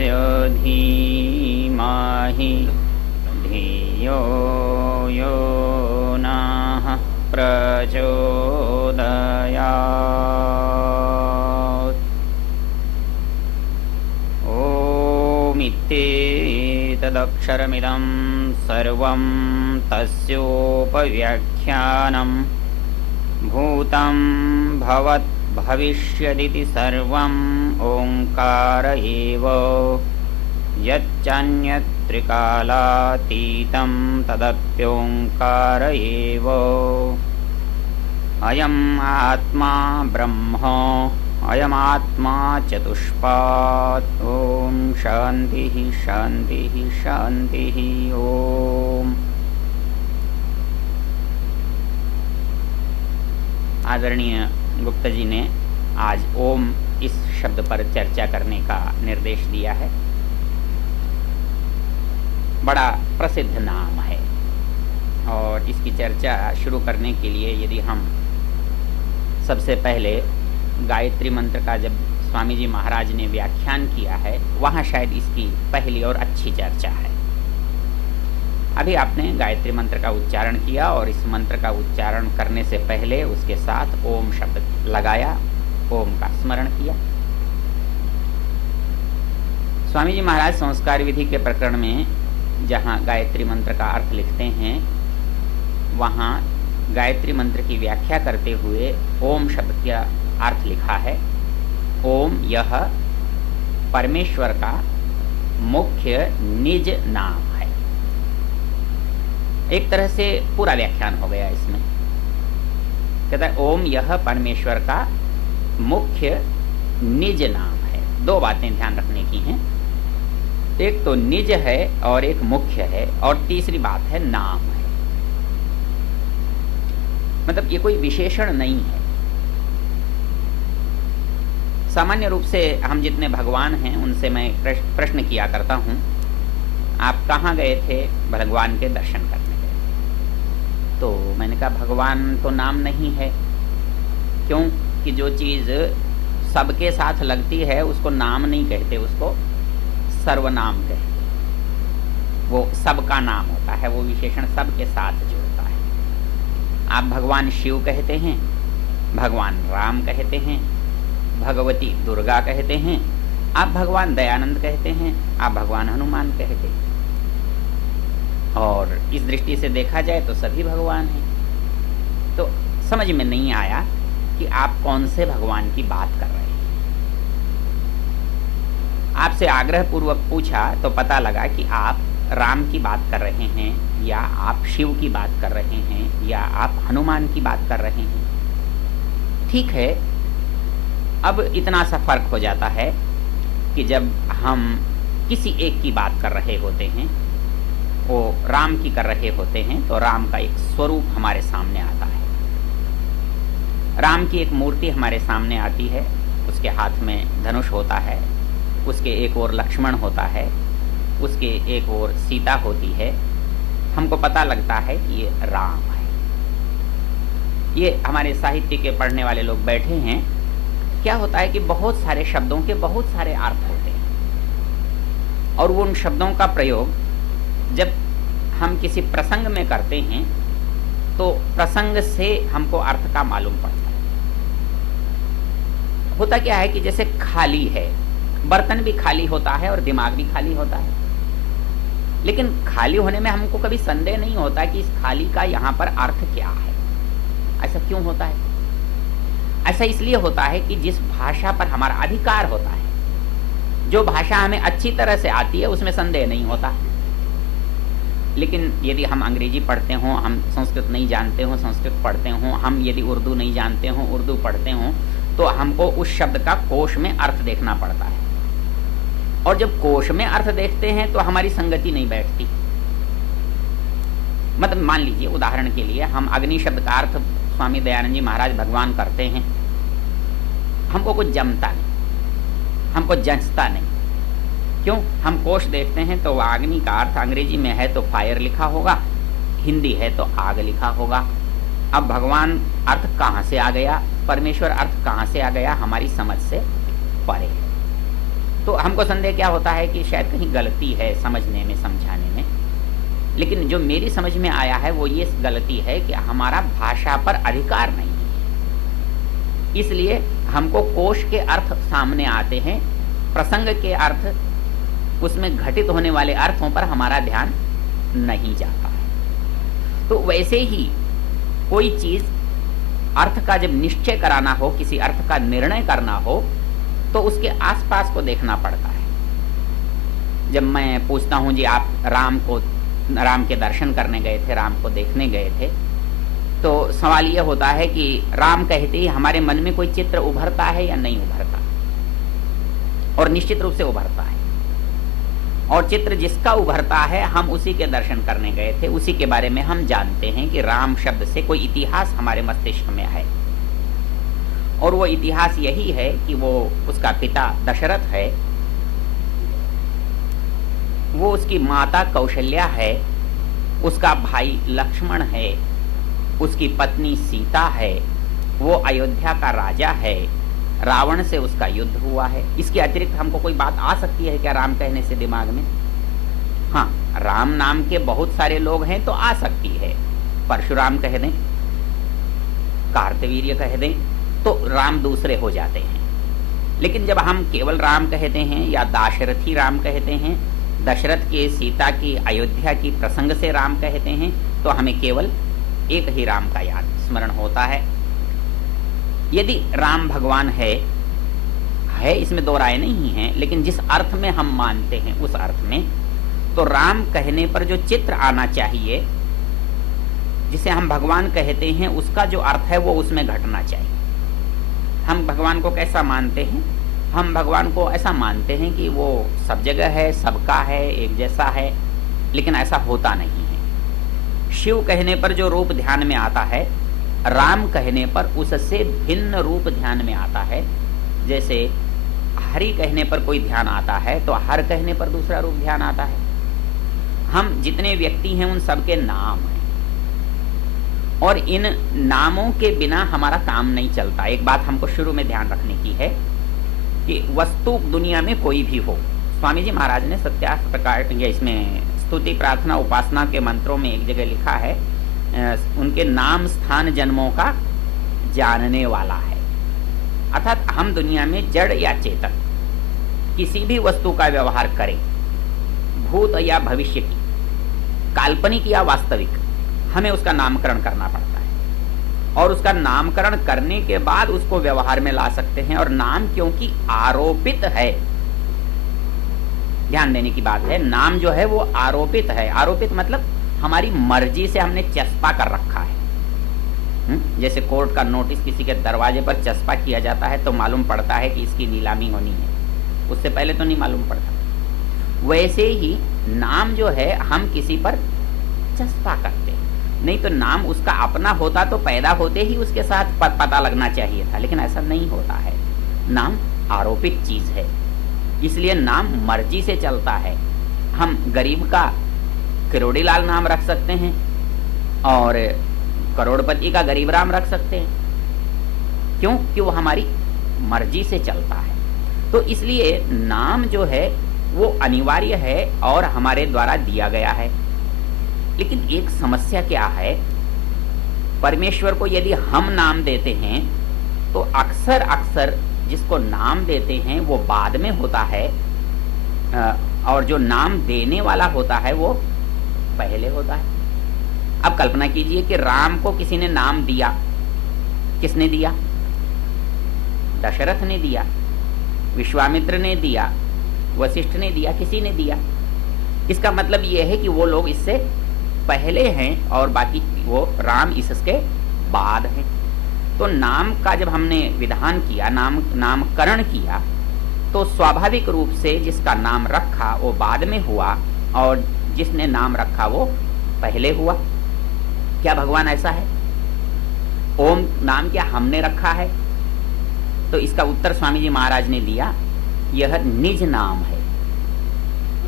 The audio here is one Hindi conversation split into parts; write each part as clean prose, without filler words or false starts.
तस्य धीमहि धियो यो नः प्रचोदयात्। ओमित्येतदक्षरमिदं सर्वं तस्योपव्याख्यानं भूतं भवत् भविष्यदिति सर्वम् ओंकार एव। यच्चान्यत् त्रिकालातीतं तदप्योंकार एव। अयम् आत्मा ब्रह्म अयमात्मा चतुष्पात्। ओम शांतिः शांतिः शांतिः। ओम। आदरणीय गुप्ता जी ने आज ओम इस शब्द पर चर्चा करने का निर्देश दिया है। बड़ा प्रसिद्ध नाम है और इसकी चर्चा शुरू करने के लिए यदि हम सबसे पहले गायत्री मंत्र का जब स्वामी जी महाराज ने व्याख्यान किया है वहाँ शायद इसकी पहली और अच्छी चर्चा है। अभी आपने गायत्री मंत्र का उच्चारण किया और इस मंत्र का उच्चारण करने से पहले उसके साथ ओम शब्द लगाया, ओम का स्मरण किया। स्वामी जी महाराज संस्कार विधि के प्रकरण में जहाँ गायत्री मंत्र का अर्थ लिखते हैं वहाँ गायत्री मंत्र की व्याख्या करते हुए ओम शब्द का अर्थ लिखा है। ओम यह परमेश्वर का मुख्य निज नाम है। एक तरह से पूरा व्याख्यान हो गया इसमें। कहता है ओम यह परमेश्वर का मुख्य निज नाम है। दो बातें ध्यान रखने की हैं, एक तो निज है और एक मुख्य है, और तीसरी बात है नाम है। मतलब ये कोई विशेषण नहीं है। सामान्य रूप से हम जितने भगवान हैं उनसे मैं प्रश्न किया करता हूं, आप कहाँ गए थे? भगवान के दर्शन करने गए। तो मैंने कहा भगवान तो नाम नहीं है। क्यों? कि जो चीज सबके साथ लगती है उसको नाम नहीं कहते, उसको सर्वनाम कहते। वो सबका नाम होता है, वो विशेषण सबके साथ जुड़ता है। आप भगवान शिव कहते हैं, भगवान राम कहते हैं, भगवती दुर्गा कहते हैं, आप भगवान दयानंद कहते हैं, आप भगवान हनुमान कहते हैं। और इस दृष्टि से देखा जाए तो सभी भगवान हैं। तो समझ में नहीं आया कि आप कौन से भगवान की बात कर रहे हैं। आपसे आग्रह पूर्वक पूछा तो पता लगा कि आप राम की बात कर रहे हैं, या आप शिव की बात कर रहे हैं, या आप हनुमान की बात कर रहे हैं। ठीक है, अब इतना सा फर्क हो जाता है कि जब हम किसी एक की बात कर रहे होते हैं, वो राम की कर रहे होते हैं, तो राम का एक स्वरूप हमारे सामने आता है। राम की एक मूर्ति हमारे सामने आती है, उसके हाथ में धनुष होता है, उसके एक ओर लक्ष्मण होता है, उसके एक ओर सीता होती है। हमको पता लगता है कि ये राम है। ये हमारे साहित्य के पढ़ने वाले लोग बैठे हैं। क्या होता है कि बहुत सारे शब्दों के बहुत सारे अर्थ होते हैं, और उन शब्दों का प्रयोग जब हम किसी प्रसंग में करते हैं तो प्रसंग से हमको अर्थ का मालूम पड़ता है। होता क्या है कि जैसे खाली है, बर्तन भी खाली होता है और दिमाग भी खाली होता है, लेकिन खाली होने में हमको कभी संदेह नहीं होता कि इस खाली का यहाँ पर अर्थ क्या है। ऐसा क्यों होता है? ऐसा इसलिए होता है कि जिस भाषा पर हमारा अधिकार होता है, जो भाषा हमें अच्छी तरह से आती है, उसमें संदेह नहीं होता। लेकिन यदि हम अंग्रेजी पढ़ते हों, हम संस्कृत नहीं जानते हों, संस्कृत पढ़ते हों, हम यदि उर्दू नहीं जानते हों, उर्दू पढ़ते हों, तो हमको उस शब्द का कोश में अर्थ देखना पड़ता है। और जब कोश में अर्थ देखते हैं तो हमारी संगति नहीं बैठती। मतलब मान लीजिए उदाहरण के लिए हम अग्नि शब्द का अर्थ स्वामी दयानंद जी महाराज भगवान करते हैं, हमको कुछ जमता नहीं, हमको जंचता नहीं। क्यों? हम कोश देखते हैं तो अग्नि का अर्थ अंग्रेजी में है तो फायर लिखा होगा, हिंदी है तो आग लिखा होगा। अब भगवान अर्थ कहाँ से आ गया, परमेश्वर अर्थ कहाँ से आ गया, हमारी समझ से परे है। तो तो हमको संदेह क्या होता है कि शायद कहीं गलती है समझने में, समझाने में। लेकिन जो मेरी समझ में आया है वो ये गलती है कि हमारा भाषा पर अधिकार नहीं है, इसलिए हमको कोश के अर्थ सामने आते हैं, प्रसंग के अर्थ, उसमें घटित होने वाले अर्थों पर हमारा ध्यान नहीं जाता है। तो वैसे ही कोई चीज अर्थ का जब निश्चय कराना हो, किसी अर्थ का निर्णय करना हो, तो उसके आसपास को देखना पड़ता है। जब मैं पूछता हूं जी आप राम के दर्शन करने गए थे, राम को देखने गए थे, तो सवाल यह होता है कि राम कहते ही हमारे मन में कोई चित्र उभरता है या नहीं उभरता, और निश्चित रूप से उभरता है। और चित्र जिसका उभरता है हम उसी के दर्शन करने गए थे, उसी के बारे में हम जानते हैं कि राम शब्द से कोई इतिहास हमारे मस्तिष्क में है, और वो इतिहास यही है कि वो उसका पिता दशरथ है, वो उसकी माता कौशल्या है, उसका भाई लक्ष्मण है, उसकी पत्नी सीता है, वो अयोध्या का राजा है, रावण से उसका युद्ध हुआ है। इसके अतिरिक्त हमको कोई बात आ सकती है क्या राम कहने से दिमाग में? हाँ, राम नाम के बहुत सारे लोग हैं तो आ सकती है। परशुराम कह दें, कार्तवीर्य कह दें, तो राम दूसरे हो जाते हैं। लेकिन जब हम केवल राम कहते हैं या दाशरथी राम कहते हैं, दशरथ के सीता की अयोध्या की प्रसंग से राम कहते हैं, तो हमें केवल एक ही राम का याद स्मरण होता है। यदि राम भगवान है, इसमें दो राय नहीं है, लेकिन जिस अर्थ में हम मानते हैं उस अर्थ में, तो राम कहने पर जो चित्र आना चाहिए, जिसे हम भगवान कहते हैं, उसका जो अर्थ है वो उसमें घटना चाहिए। हम भगवान को कैसा मानते हैं? हम भगवान को ऐसा मानते हैं कि वो सब जगह है, सबका है, एक जैसा है, लेकिन ऐसा होता नहीं है। शिव कहने पर जो रूप ध्यान में आता है, राम कहने पर उससे भिन्न रूप ध्यान में आता है। जैसे हरि कहने पर कोई ध्यान आता है तो हर कहने पर दूसरा रूप ध्यान आता है। हम जितने व्यक्ति हैं उन सबके नाम हैं, और इन नामों के बिना हमारा काम नहीं चलता। एक बात हमको शुरू में ध्यान रखने की है कि वस्तु दुनिया में कोई भी हो, स्वामी जी महाराज ने सत्यार्थ प्रकार या इसमें स्तुति प्रार्थना उपासना के मंत्रों में एक जगह लिखा है, उनके नाम स्थान जन्मों का जानने वाला है। अर्थात हम दुनिया में जड़ या चेतन किसी भी वस्तु का व्यवहार करें, भूत या भविष्य की, काल्पनिक या वास्तविक, हमें उसका नामकरण करना पड़ता है, और उसका नामकरण करने के बाद उसको व्यवहार में ला सकते हैं। और नाम क्योंकि आरोपित है, ध्यान देने की बात है, नाम जो है वो आरोपित है। आरोपित मतलब हमारी मर्जी से हमने चस्पा कर रखा है। जैसे कोर्ट का नोटिस किसी के दरवाजे पर चस्पा किया जाता है तो मालूम पड़ता है कि इसकी नीलामी होनी है, उससे पहले तो नहीं मालूम पड़ता। वैसे ही नाम जो है हम किसी पर चस्पा करते हैं, नहीं तो नाम उसका अपना होता तो पैदा होते ही उसके साथ पता लगना चाहिए था, लेकिन ऐसा नहीं होता है। नाम आरोपित चीज है, इसलिए नाम मर्जी से चलता है। हम गरीब का किरोड़ी लाल नाम रख सकते हैं और करोड़पति का गरीब राम रख सकते हैं, क्यों? कि वो हमारी मर्जी से चलता है। तो इसलिए नाम जो है वो अनिवार्य है और हमारे द्वारा दिया गया है। लेकिन एक समस्या क्या है, परमेश्वर को यदि हम नाम देते हैं तो अक्सर जिसको नाम देते हैं वो बाद में होता है, और जो नाम देने वाला होता है वो पहले होता है। अब कल्पना कीजिए कि राम को किसी ने नाम दिया, किसने दिया? दशरथ ने दिया, विश्वामित्र ने दिया, वशिष्ठ ने दिया, किसी ने दिया। इसका मतलब यह है कि वो लोग इससे पहले हैं और बाकी वो राम इसके बाद हैं। तो नाम का जब हमने विधान किया, नामकरण किया, तो स्वाभाविक रूप से जिसका नाम रखा वो बाद में हुआ और जिसने नाम रखा वो पहले हुआ। क्या भगवान ऐसा है? ओम नाम क्या हमने रखा है? तो इसका उत्तर स्वामी जी महाराज ने दिया, यह निज नाम है,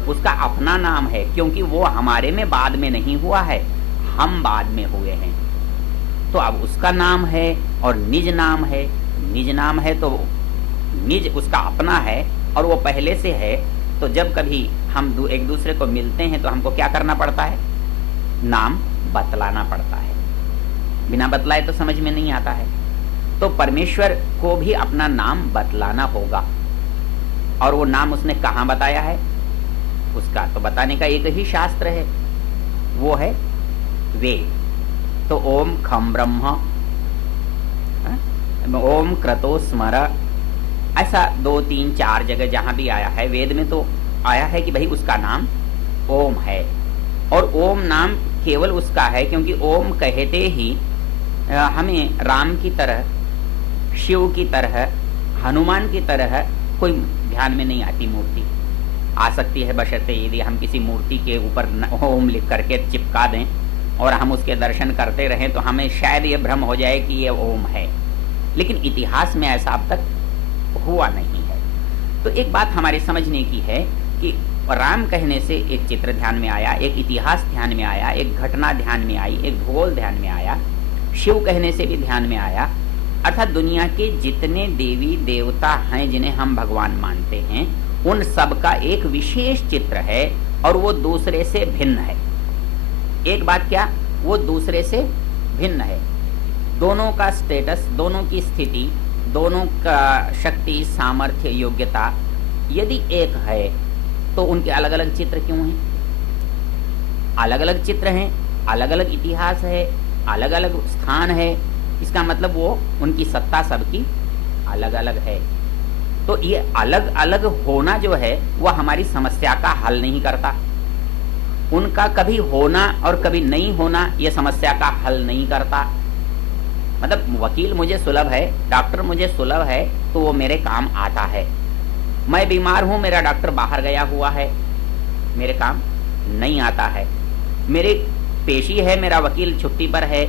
उसका अपना नाम है, क्योंकि वो हमारे में बाद में नहीं हुआ है, हम बाद में हुए हैं। तो अब उसका नाम है और निज नाम है। निज नाम है तो निज उसका अपना है, और वो पहले से है, तो जब कभी हम एक दूसरे को मिलते हैं तो हमको क्या करना पड़ता है? नाम बतलाना पड़ता है। बिना बतलाए तो समझ में नहीं आता है। तो परमेश्वर को भी अपना नाम बतलाना होगा, और वो नाम उसने कहाँ बताया है? उसका तो बताने का एक ही शास्त्र है, वो है वेद। तो ओम खम ब्रह्म, ओम क्रतो स्मर, ऐसा 2 3 4 जगह जहां भी आया है वेद में तो आया है कि भाई उसका नाम ओम है। और ओम नाम केवल उसका है क्योंकि ओम कहते ही हमें राम की तरह, शिव की तरह, हनुमान की तरह कोई ध्यान में नहीं आती मूर्ति। आ सकती है बशर्ते यदि हम किसी मूर्ति के ऊपर ओम लिख करके चिपका दें और हम उसके दर्शन करते रहें तो हमें शायद ये भ्रम हो जाए कि ये ओम है, लेकिन इतिहास में ऐसा अब तक हुआ नहीं है। तो एक बात हमारे समझने की है कि राम कहने से एक चित्र ध्यान में आया, एक इतिहास ध्यान में आया, एक घटना ध्यान में आई, एक भूगोल ध्यान में आया, शिव कहने से भी ध्यान में आया। अर्थात दुनिया के जितने देवी देवता हैं जिन्हें हम भगवान मानते हैं, उन सब का एक विशेष चित्र है और वो दूसरे से भिन्न है। एक बात क्या, वो दूसरे से भिन्न है। दोनों का स्टेटस, दोनों की स्थिति, दोनों का शक्ति, सामर्थ्य, योग्यता यदि एक है तो उनके अलग अलग चित्र क्यों हैं? अलग अलग चित्र हैं, अलग अलग इतिहास है, अलग अलग स्थान है, इसका मतलब वो उनकी सत्ता सबकी अलग अलग है। तो ये अलग अलग होना जो है वह हमारी समस्या का हल नहीं करता। उनका कभी होना और कभी नहीं होना यह समस्या का हल नहीं करता। मतलब वकील मुझे सुलभ है, डॉक्टर मुझे सुलभ है तो वो मेरे काम आता है। मैं बीमार हूं, मेरा डॉक्टर बाहर गया हुआ है, मेरे काम नहीं आता है। मेरी पेशी है, मेरा वकील छुट्टी पर है,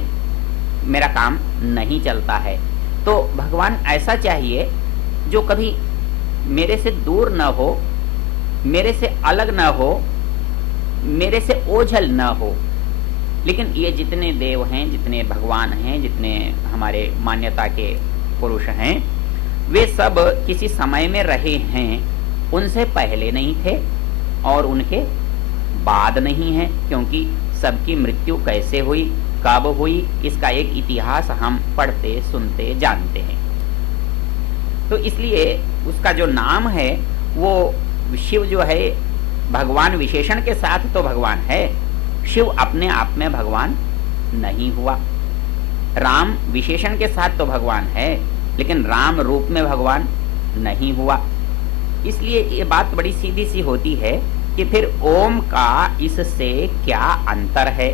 मेरा काम नहीं चलता है। तो भगवान ऐसा चाहिए जो कभी मेरे से दूर न हो, मेरे से अलग न हो, मेरे से ओझल न हो। लेकिन ये जितने देव हैं, जितने भगवान हैं, जितने हमारे मान्यता के पुरुष हैं, वे सब किसी समय में रहे हैं। उनसे पहले नहीं थे और उनके बाद नहीं है, क्योंकि सबकी मृत्यु कैसे हुई, कब हुई, इसका एक इतिहास हम पढ़ते, सुनते, जानते हैं। तो इसलिए उसका जो नाम है वो शिव जो है भगवान विशेषण के साथ तो भगवान है, शिव अपने आप में भगवान नहीं हुआ। राम विशेषण के साथ तो भगवान है, लेकिन राम रूप में भगवान नहीं हुआ। इसलिए ये बात बड़ी सीधी सी होती है कि फिर ओम का इससे क्या अंतर है,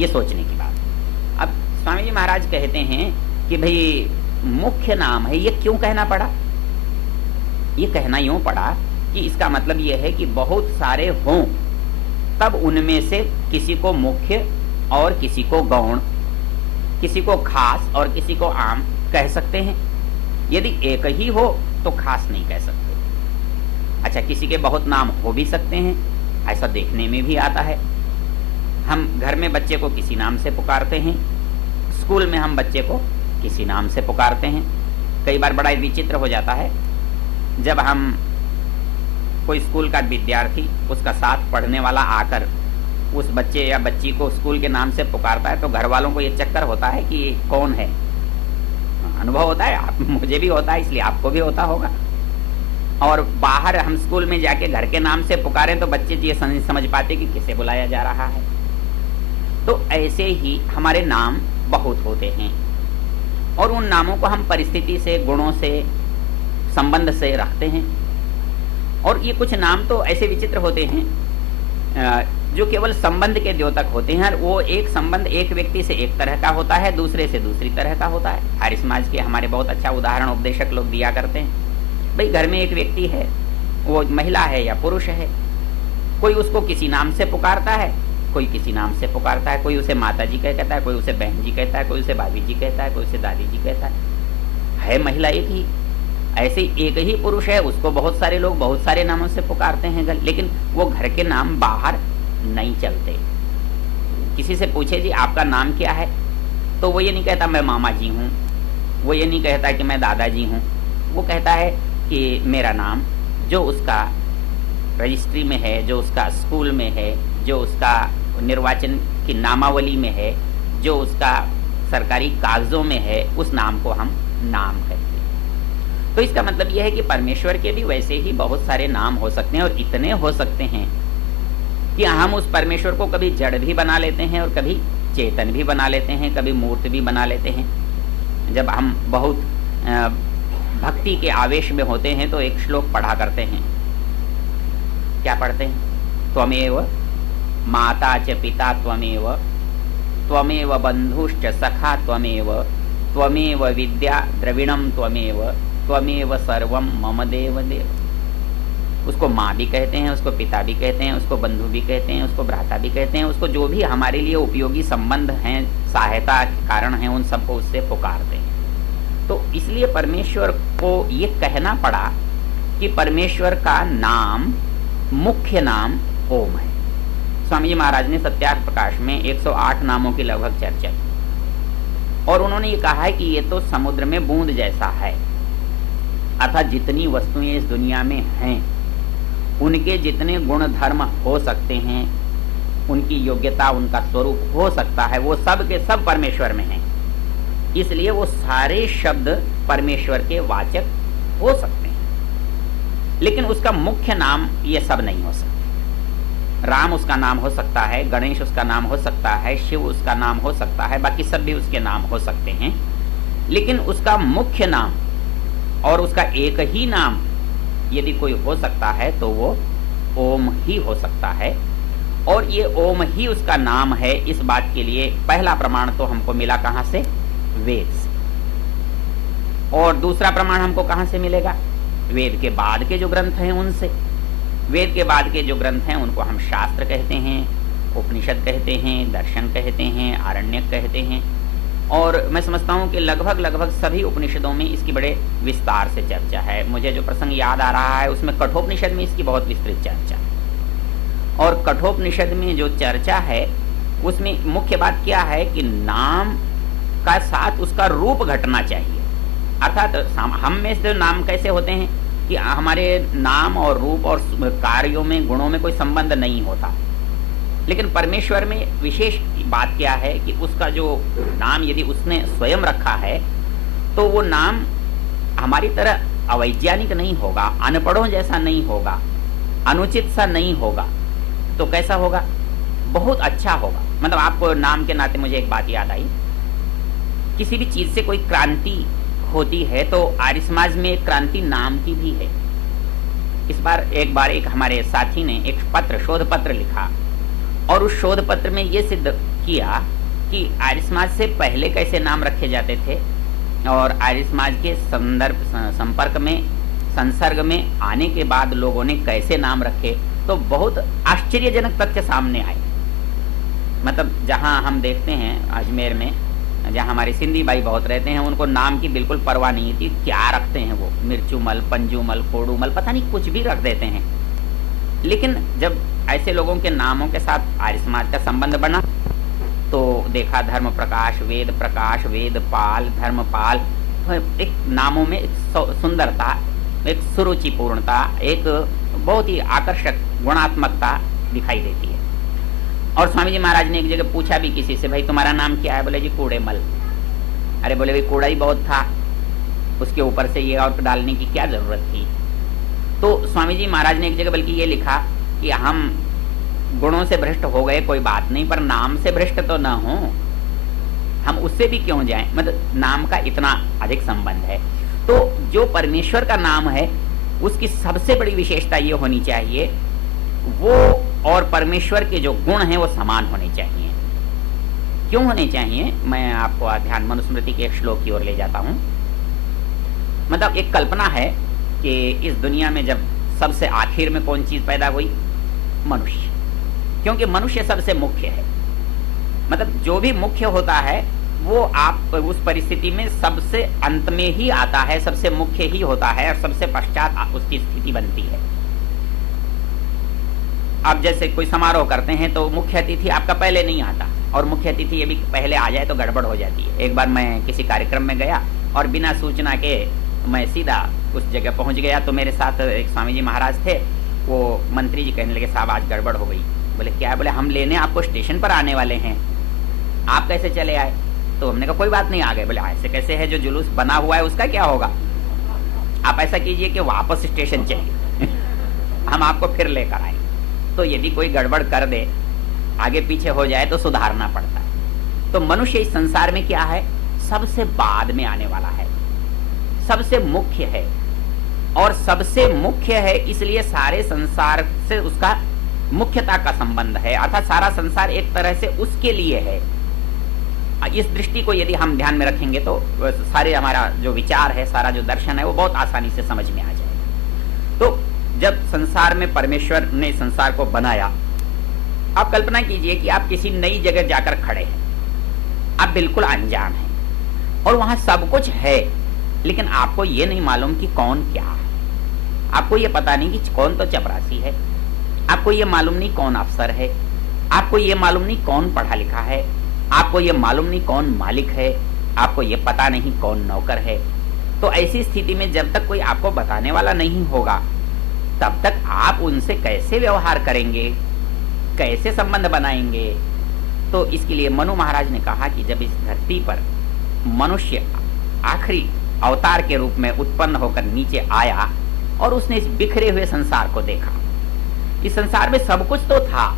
ये सोचने की बात। अब स्वामी जी महाराज कहते हैं कि भाई मुख्य नाम है, ये क्यों कहना पड़ा? ये कहना यूं पड़ा कि इसका मतलब ये है कि बहुत सारे हों तब उनमें से किसी को मुख्य और किसी को गौण, किसी को खास और किसी को आम कह सकते हैं। यदि एक ही हो तो खास नहीं कह सकते। अच्छा, किसी के बहुत नाम हो भी सकते हैं, ऐसा देखने में भी आता है। हम घर में बच्चे को किसी नाम से पुकारते हैं, स्कूल में हम बच्चे को किसी नाम से पुकारते हैं। कई बार बड़ा विचित्र हो जाता है, जब हम कोई स्कूल का विद्यार्थी, उसका साथ पढ़ने वाला आकर उस बच्चे या बच्ची को स्कूल के नाम से पुकारता है तो घर वालों को ये चक्कर होता है कि ये कौन है। अनुभव होता है, आप, मुझे भी होता है, इसलिए आपको भी होता होगा। और बाहर हम स्कूल में जाके घर के नाम से पुकारें तो बच्चे ये समझ पाते कि किसे बुलाया जा रहा है। तो ऐसे ही हमारे नाम बहुत होते हैं और उन नामों को हम परिस्थिति से, गुणों से, संबंध से रखते हैं। और ये कुछ नाम तो ऐसे विचित्र होते हैं जो केवल संबंध के द्योतक होते हैं। वो एक संबंध एक व्यक्ति से एक तरह का होता है, दूसरे से दूसरी तरह का होता है। आर्य समाज के हमारे बहुत अच्छा उदाहरण उपदेशक लोग दिया करते हैं। भाई घर में एक व्यक्ति है, वो महिला है या पुरुष है, कोई उसको किसी नाम से पुकारता है, कोई किसी नाम से पुकारता है, कोई उसे माता जी कहता है, कोई उसे बहन जी कहता है, कोई उसे भाभी जी कहता है, कोई उसे दादी जी कहता है महिला एक ही। ऐसे एक ही पुरुष है, उसको बहुत सारे लोग बहुत सारे नामों से पुकारते हैं, लेकिन वो घर के नाम बाहर नहीं चलते। किसी से पूछे जी आपका नाम क्या है, तो वो ये नहीं कहता मैं मामा जी हूँ, वो ये नहीं कहता कि मैं दादाजी हूँ, वो कहता है कि मेरा नाम जो उसका रजिस्ट्री में है, जो उसका स्कूल में है, जो उसका निर्वाचन की नामावली में है, जो उसका सरकारी कागजों में है, उस नाम को हम नाम कहते हैं। तो इसका मतलब यह है कि परमेश्वर के भी वैसे ही बहुत सारे नाम हो सकते हैं, और इतने हो सकते हैं कि हम उस परमेश्वर को कभी जड़ भी बना लेते हैं और कभी चेतन भी बना लेते हैं, कभी मूर्त भी बना लेते हैं। जब हम बहुत भक्ति के आवेश में होते हैं तो एक श्लोक पढ़ा करते हैं। क्या पढ़ते हैं? त्वमेव माता च पिता त्वमेव, त्वमेव बंधुश्च सखा त्वमेव, त्वमेव विद्या द्रविणम त्वमेव, त्वमेव सर्वम मम देव देव। उसको माँ भी कहते हैं, उसको पिता भी कहते हैं, उसको बंधु भी कहते हैं, उसको भ्राता भी कहते हैं, उसको जो भी हमारे लिए उपयोगी संबंध हैं, सहायता के कारण हैं, उन सबको उससे पुकारते हैं। तो इसलिए परमेश्वर को ये कहना पड़ा कि परमेश्वर का नाम, मुख्य नाम ओम है। स्वामी जी महाराज ने सत्यार्थ प्रकाश में 108 नामों की लगभग चर्चा की, और उन्होंने ये कहा है कि ये तो समुद्र में बूंद जैसा है, अर्थात जितनी वस्तुएं इस दुनिया में हैं, उनके जितने गुण धर्म हो सकते हैं, उनकी योग्यता, उनका स्वरूप हो सकता है, वो सब के सब परमेश्वर में हैं। इसलिए वो सारे शब्द परमेश्वर के वाचक हो सकते हैं, लेकिन उसका मुख्य नाम ये सब नहीं हो सकते। राम उसका नाम हो सकता है, गणेश उसका नाम हो सकता है, शिव उसका नाम हो सकता है, बाकी सब भी उसके नाम हो सकते हैं, लेकिन उसका मुख्य नाम और उसका एक ही नाम यदि कोई हो सकता है तो वो ओम ही हो सकता है। और ये ओम ही उसका नाम है, इस बात के लिए पहला प्रमाण तो हमको मिला कहां से? वेद से। और दूसरा प्रमाण हमको कहां से मिलेगा? वेद के बाद के जो ग्रंथ हैं उनसे। वेद के बाद के जो ग्रंथ हैं उनको हम शास्त्र कहते हैं, उपनिषद कहते हैं, दर्शन कहते हैं, आरण्यक कहते हैं। और मैं समझता हूं कि लगभग सभी उपनिषदों में इसकी बड़े विस्तार से चर्चा है। मुझे जो प्रसंग याद आ रहा है उसमें कठोपनिषद में इसकी बहुत विस्तृत चर्चा है। और कठोपनिषद में जो चर्चा है उसमें मुख्य बात क्या है कि नाम का साथ उसका रूप घटना चाहिए। अर्थात हम में से नाम कैसे होते हैं कि हमारे नाम और रूप और कार्यों में, गुणों में कोई संबंध नहीं होता, लेकिन परमेश्वर में विशेष बात क्या है कि उसका जो नाम यदि उसने स्वयं रखा है तो वो नाम हमारी तरह अवैज्ञानिक नहीं होगा, अनपढ़ों जैसा नहीं होगा, अनुचित सा नहीं होगा। तो कैसा होगा? बहुत अच्छा होगा। मतलब आपको नाम के नाते मुझे एक बात याद आई, किसी भी चीज से कोई क्रांति होती है तो आर्य समाज में एक क्रांति नाम की भी है। इस बार एक हमारे साथी ने एक पत्र, शोध पत्र लिखा, और उस शोध पत्र में ये सिद्ध किया कि आर्य समाज से पहले कैसे नाम रखे जाते थे और आर्य समाज के संपर्क में, संसर्ग में आने के बाद लोगों ने कैसे नाम रखे। तो बहुत आश्चर्यजनक तथ्य सामने आए। मतलब जहां हम देखते हैं अजमेर में, जहां हमारे सिंधी भाई बहुत रहते हैं, उनको नाम की बिल्कुल परवाह नहीं थी, क्या रखते हैं वो, मिर्चूमल, पंजूमल, कोडूमल, पता नहीं कुछ भी रख देते हैं। लेकिन जब ऐसे लोगों के नामों के साथ आर्य समाज का संबंध बना तो देखा धर्म प्रकाश, वेद पाल, धर्मपाल, एक नामों में एक सुंदरता, एक सुरुचिपूर्णता, एक बहुत ही आकर्षक गुणात्मकता दिखाई देती है। और स्वामी जी महाराज ने एक जगह पूछा भी किसी से, भाई तुम्हारा नाम क्या है? बोले जी कूड़ेमल। अरे बोले भाई कूड़ा ही बहुत था, उसके ऊपर से ये और डालने की क्या जरूरत थी? तो स्वामी जी महाराज ने एक जगह बल्कि ये लिखा कि हम गुणों से भ्रष्ट हो गए कोई बात नहीं, पर नाम से भ्रष्ट तो न हो, हम उससे भी क्यों जाएं? मतलब नाम का इतना अधिक संबंध है। तो जो परमेश्वर का नाम है उसकी सबसे बड़ी विशेषता ये होनी चाहिए, वो और परमेश्वर के जो गुण हैं वो समान होने चाहिए। क्यों होने चाहिए? मैं आपको ध्यान मनुस्मृति के एक श्लोक की ओर ले जाता हूं। मतलब एक कल्पना है कि इस दुनिया में जब सबसे आखिर में कौन चीज पैदा हुई? मनुष्य। क्योंकि मनुष्य सबसे मुख्य है। मतलब जो भी मुख्य होता है वो आप उस परिस्थिति में सबसे अंत में ही आता है, सबसे मुख्य ही होता है और सबसे पश्चात उसकी स्थिति बनती है। आप जैसे कोई समारोह करते हैं तो मुख्य अतिथि आपका पहले नहीं आता, और मुख्य अतिथि ये भी पहले आ जाए तो गड़बड़ हो जाती है। एक बार मैं किसी कार्यक्रम में गया और बिना सूचना के मैं सीधा उस जगह पहुंच गया तो मेरे साथ एक स्वामी जी महाराज थे, वो मंत्री जी कहने लगे साहब आज गड़बड़ हो गई। बोले क्या है? बोले हम लेने आपको स्टेशन पर आने वाले हैं, आप कैसे चले आए? तो हमने कहा कोई बात नहीं, आ गए। बोले ऐसे कैसे है, जो जुलूस बना हुआ है उसका क्या होगा? आप ऐसा कीजिए कि वापस स्टेशन चलिए हम आपको फिर लेकर आए। तो यदि कोई गड़बड़ कर दे, आगे पीछे हो जाए तो सुधारना पड़ता है। तो मनुष्य इस संसार में क्या है? सबसे बाद में आने वाला है, सबसे मुख्य है, और सबसे मुख्य है इसलिए सारे संसार से उसका मुख्यता का संबंध है, अर्थात सारा संसार एक तरह से उसके लिए है। इस दृष्टि को यदि हम ध्यान में रखेंगे तो सारे हमारा जो विचार है, सारा जो दर्शन है, वो बहुत आसानी से समझ में आ जाएगा। तो जब संसार में परमेश्वर ने संसार को बनाया, आप कल्पना कीजिए कि आप किसी नई जगह जाकर खड़े हैं, आप बिल्कुल अनजान हैं और वहां सब कुछ है, लेकिन आपको ये नहीं मालूम कि कौन क्या है। आपको ये पता नहीं कि कौन तो चपरासी है, आपको ये मालूम नहीं कौन अफसर है, आपको ये मालूम नहीं कौन पढ़ा लिखा है, आपको ये मालूम नहीं कौन मालिक है, आपको ये पता नहीं कौन नौकर है। तो ऐसी स्थिति में जब तक कोई आपको बताने वाला नहीं होगा, तब तक आप उनसे कैसे व्यवहार करेंगे, कैसे संबंध बनाएंगे? तो इसके लिए मनु महाराज ने कहा कि जब इस धरती पर मनुष्य आखिरी अवतार के रूप में उत्पन्न होकर नीचे आया और उसने इस बिखरे हुए संसार को देखा, इस संसार में सब कुछ तो था,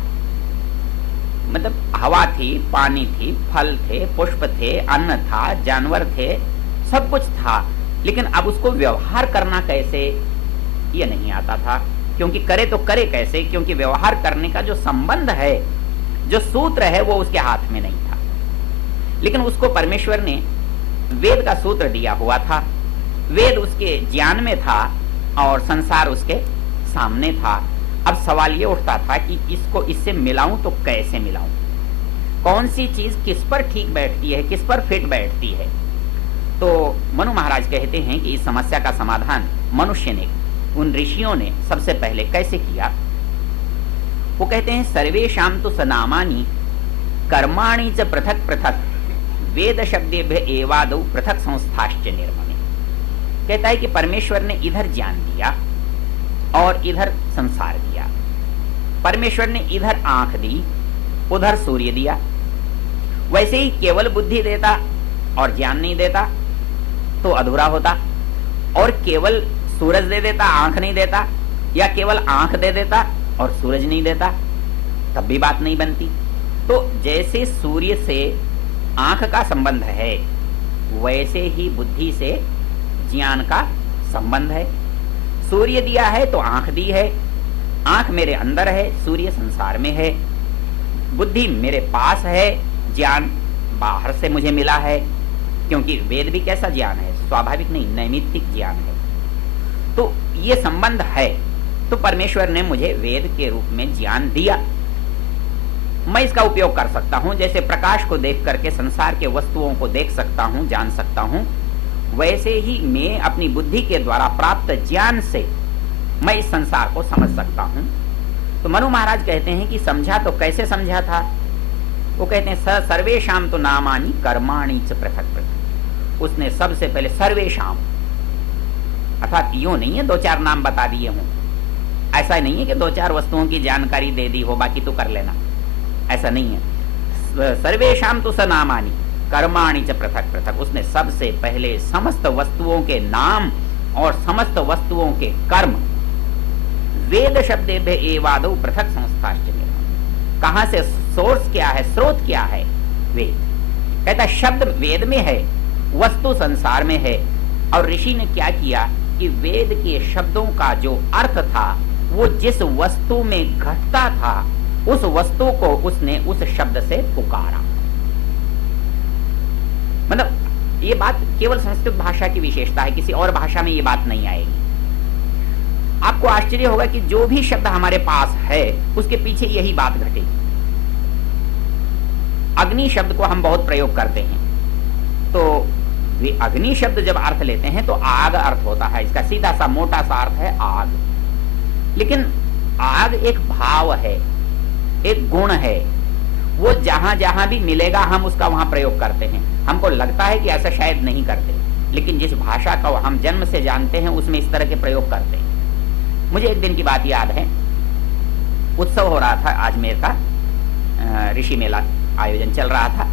मतलब हवा थी, पानी थी, फल थे, पुष्प थे, अन्न था, जानवर थे, सब कुछ था, लेकिन अब उसको व्यवहार करना कैसे ये नहीं आता था। क्योंकि करे तो करे कैसे? क्योंकि व्यवहार करने का जो संबंध है, जो सूत्र है, वो उसके हाथ में नहीं था। लेकिन उसको परमेश्वर ने वेद का सूत्र दिया हुआ था, वेद उसके ज्ञान में था और संसार उसके सामने था। अब सवाल ये उठता था कि इसको इससे मिलाऊं तो कैसे मिलाऊं, कौन सी चीज किस पर ठीक बैठती है, किस पर फिट बैठती है। तो मनु महाराज कहते हैं कि इस समस्या का समाधान मनुष्य ने, उन ऋषियों ने सबसे पहले कैसे किया? वो कहते हैं सर्वेषां तु सनामानि कर्माणि च पृथक पृथक वेद शब्देभ्य एवादौ पृथक संस्थाश्च निर्ममे। कहता है कि परमेश्वर ने इधर ज्ञान दिया और इधर संसार दिया। परमेश्वर ने इधर आंख दी, उधर सूर्य दिया। वैसे ही केवल बुद्धि देता और ज्ञान नहीं देता तो अधूरा होता, और केवल सूरज दे देता, आंख नहीं देता, या केवल आंख दे देता और सूरज नहीं देता, तब भी बात नहीं बनती। तो जैसे सूर्य से आंख का संबंध है, वैसे ही बुद्धि से ज्ञान का संबंध है। सूर्य दिया है तो आंख दी है, आंख मेरे अंदर है, सूर्य संसार में है, बुद्धि मेरे पास है, ज्ञान बाहर से मुझे मिला है। क्योंकि वेद भी कैसा ज्ञान है? स्वाभाविक नहीं, नैमित्तिक ज्ञान है। तो ये संबंध है, तो परमेश्वर ने मुझे वेद के रूप में ज्ञान दिया, मैं इसका उपयोग कर सकता हूं। जैसे प्रकाश को देख करके संसार के वस्तुओं को देख सकता हूं, जान सकता हूं, वैसे ही मैं अपनी बुद्धि के द्वारा प्राप्त ज्ञान से मैं इस संसार को समझ सकता हूं। तो मनु महाराज कहते हैं कि समझा तो कैसे समझा था? वो कहते हैं सर्वेषाम तो नामानि कर्माणि च पृथक पृथक। उसने सबसे पहले सर्वेषाम, अर्थात यूं नहीं है दो चार नाम बता दिए हों, ऐसा नहीं है कि दो चार वस्तुओं की जानकारी दे दी हो बाकी तू कर लेना, ऐसा नहीं है। सर्वेषाम तो सनामानि कर्माणि च पृथक पृथक। उसने सबसे पहले समस्त वस्तुओं के नाम और समस्त वस्तुओं के कर्म वेद शब्देभ्य एवादौ पृथक संस्थाश्च निर्ममे। कहां से सोर्स क्या है, स्रोत क्या है? वेद। कहता शब्द वेद में है, वस्तु संसार में है। और ऋषि ने क्या किया कि वेद के शब्दों का जो अर्थ था, वो जिस वस्तु में घटता था, उस वस्तु को उसने उस शब्द से पुकारा। मतलब ये बात केवल संस्कृत भाषा की विशेषता है, किसी और भाषा में ये बात नहीं आएगी। आपको आश्चर्य होगा कि जो भी शब्द हमारे पास है उसके पीछे यही बात घटेगी। अग्नि शब्द को हम बहुत प्रयोग करते हैं, तो वे अग्नि शब्द जब अर्थ लेते हैं तो आग अर्थ होता है, इसका सीधा सा मोटा सा अर्थ है आग। लेकिन आग एक भाव है, एक गुण है, वो जहां जहां भी मिलेगा हम उसका वहां प्रयोग करते हैं। हमको लगता है कि ऐसा शायद नहीं करते, लेकिन जिस भाषा का हम जन्म से जानते हैं उसमें इस तरह के प्रयोग करते हैं। मुझे एक दिन की बात याद है, उत्सव हो रहा था आजमेर का, ऋषि मेला आयोजन चल रहा था।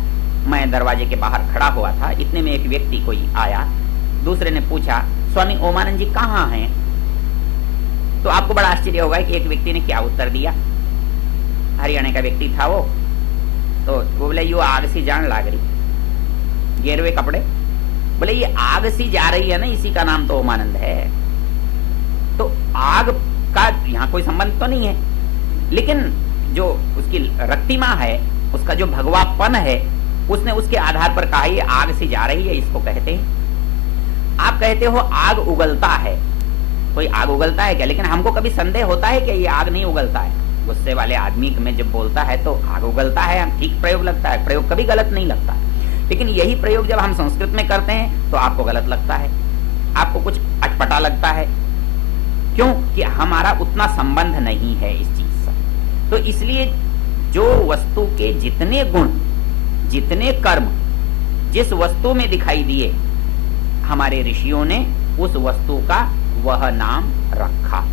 मैं दरवाजे के बाहर खड़ा हुआ था, इतने में एक व्यक्ति कोई आया। दूसरे ने पूछा, स्वामी ओमानंद जी कहाँ हैं? तो आपको बड़ा आश्चर्य होगा कि एक व्यक्ति ने क्या उत्तर दिया। हरियाणा का व्यक्ति था वो, तो वो बोले यो आग सी जान लाग रही, गेरवे कपड़े। बोले ये आग सी जा रही है ना, इसी का नाम तो ओमानंद है। तो आग का यहाँ कोई संबंध तो नहीं है, लेकिन जो उसकी रक्तिमा है, उसका जो भगवापन है, उसने उसके आधार पर कहा ये आग सी जा रही है, इसको कहते हैं। आप कहते हो आग उगलता है, कोई आग उगलता है क्या? लेकिन हमको कभी संदेह होता है कि ये आग नहीं उगलता है। गुस्से वाले आदमी में जब बोलता है तो आग उगलता है, हम ठीक प्रयोग लगता है, प्रयोग कभी गलत नहीं लगता। लेकिन यही प्रयोग जब हम संस्कृत में करते हैं तो आपको गलत लगता है, आपको कुछ अटपटा लगता है। क्यों? कि हमारा उतना संबंध नहीं है इस चीज से। तो इसलिए जो वस्तु के जितने गुण, जितने कर्म जिस वस्तु में दिखाई दिए, हमारे ऋषियों ने उस वस्तु का वह नाम रखा।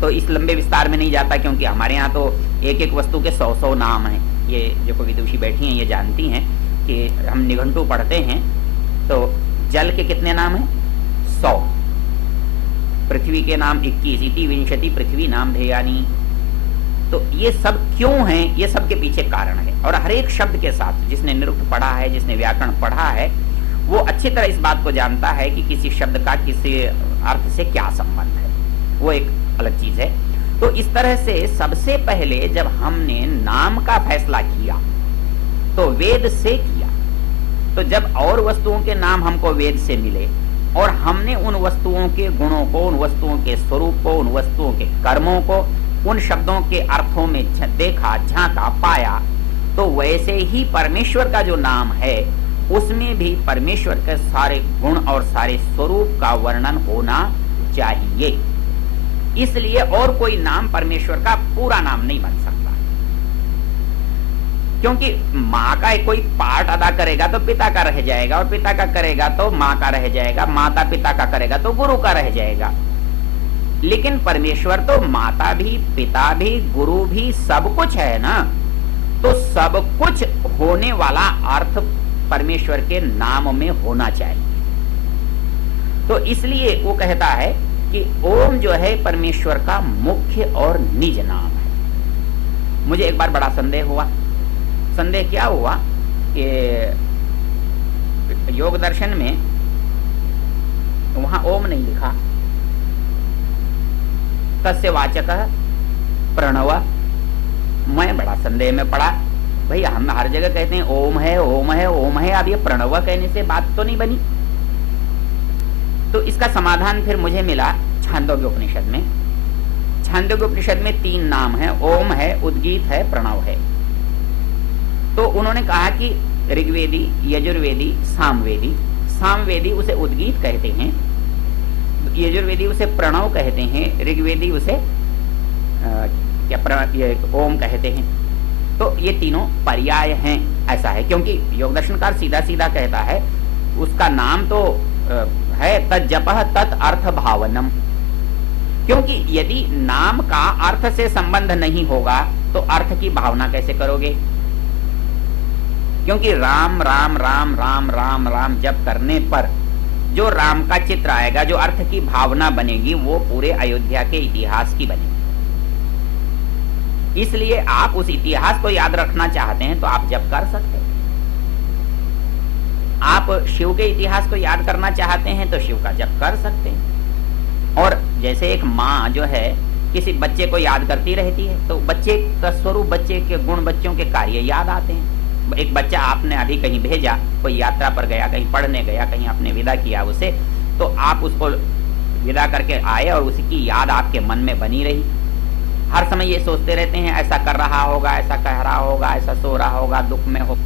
तो इस लंबे विस्तार में नहीं जाता, क्योंकि हमारे यहाँ तो एक एक वस्तु के 100-100 नाम हैं। ये जो कोई विदुषी बैठी हैं ये जानती हैं कि हम निघंटू पढ़ते हैं तो जल के कितने नाम हैं? 100। पृथ्वी के नाम 21, इति विंशति पृथ्वी नाम ध्येयानी। तो ये सब क्यों हैं? ये सब के पीछे कारण है। और हर एक शब्द के साथ जिसने निरुक्त पढ़ा है, जिसने व्याकरण पढ़ा है, वो अच्छी तरह इस बात को जानता है कि किसी शब्द का किसी अर्थ से क्या संबंध है, वो एक अलग चीज है। तो इस तरह से सबसे पहले जब हमने नाम का फैसला किया तो वेद से किया। तो जब और वस्तुओं के नाम हमको वेद से मिले और हमने उन वस्तुओं के गुणों को, उन वस्तुओं के स्वरूप को, उन वस्तुओं के कर्मों को, उन शब्दों के अर्थों में देखा, झांका, पाया, तो वैसे ही परमेश्वर का जो नाम है उसमें भी परमेश्वर के सारे गुण और सारे स्वरूप का वर्णन होना चाहिए। इसलिए और कोई नाम परमेश्वर का पूरा नाम नहीं बन सकता, क्योंकि माँ का कोई पार्ट अदा करेगा तो पिता का रह जाएगा, और पिता का करेगा तो माँ का रह जाएगा, माता पिता का करेगा तो गुरु का रह जाएगा। लेकिन परमेश्वर तो माता भी, पिता भी, गुरु भी, सब कुछ है ना। तो सब कुछ होने वाला अर्थ परमेश्वर के नाम में होना चाहिए। तो इसलिए वो कहता है कि ओम जो है परमेश्वर का मुख्य और निज नाम है। मुझे एक बार बड़ा संदेह हुआ। संदेह क्या हुआ कि योग दर्शन में वहां ओम नहीं लिखा, तस्य वाचकः प्रणव। मैं बड़ा संदेह में पड़ा, भाई हम हर जगह कहते हैं ओम है, ओम है, ओम है, अब ये प्रणव कहने से बात तो नहीं बनी। तो इसका समाधान फिर मुझे मिला छांदोग्य उपनिषद में। छांदोग्य उपनिषद में 3 नाम है, ओम है, उद्गीत है, प्रणव है। तो उन्होंने कहा कि ऋग्वेदी, यजुर्वेदी, सामवेदी, सामवेदी उसे उद्गीत कहते हैं, यजुर्वेदी उसे प्रणव कहते हैं, ऋग्वेदी उसे ओम कहते हैं। तो ये तीनों पर्याय हैं, ऐसा है। क्योंकि योग दर्शनकार सीधा सीधा कहता है उसका नाम तो है तत् जपः तत् अर्थ भावनम। क्योंकि यदि नाम का अर्थ से संबंध नहीं होगा तो अर्थ की भावना कैसे करोगे? क्योंकि राम राम राम राम राम राम जप करने पर जो राम का चित्र आएगा, जो अर्थ की भावना बनेगी, वो पूरे अयोध्या के इतिहास की बनेगी। इसलिए आप उस इतिहास को याद रखना चाहते हैं तो आप जप कर सकते हैं। आप शिव के इतिहास को याद करना चाहते हैं तो शिव का जप कर सकते हैं। और जैसे एक माँ जो है किसी बच्चे को याद करती रहती है, तो बच्चे का स्वरूप, बच्चे के गुण, बच्चों के कार्य याद आते हैं। एक बच्चा आपने अभी कहीं भेजा, कोई यात्रा पर गया, कहीं पढ़ने गया, कहीं आपने विदा किया उसे, तो आप उसको विदा करके आए और उसकी याद आपके मन में बनी रही। हर समय ये सोचते रहते हैं ऐसा कर रहा होगा, ऐसा कह रहा होगा, ऐसा सो रहा होगा, दुख में हो।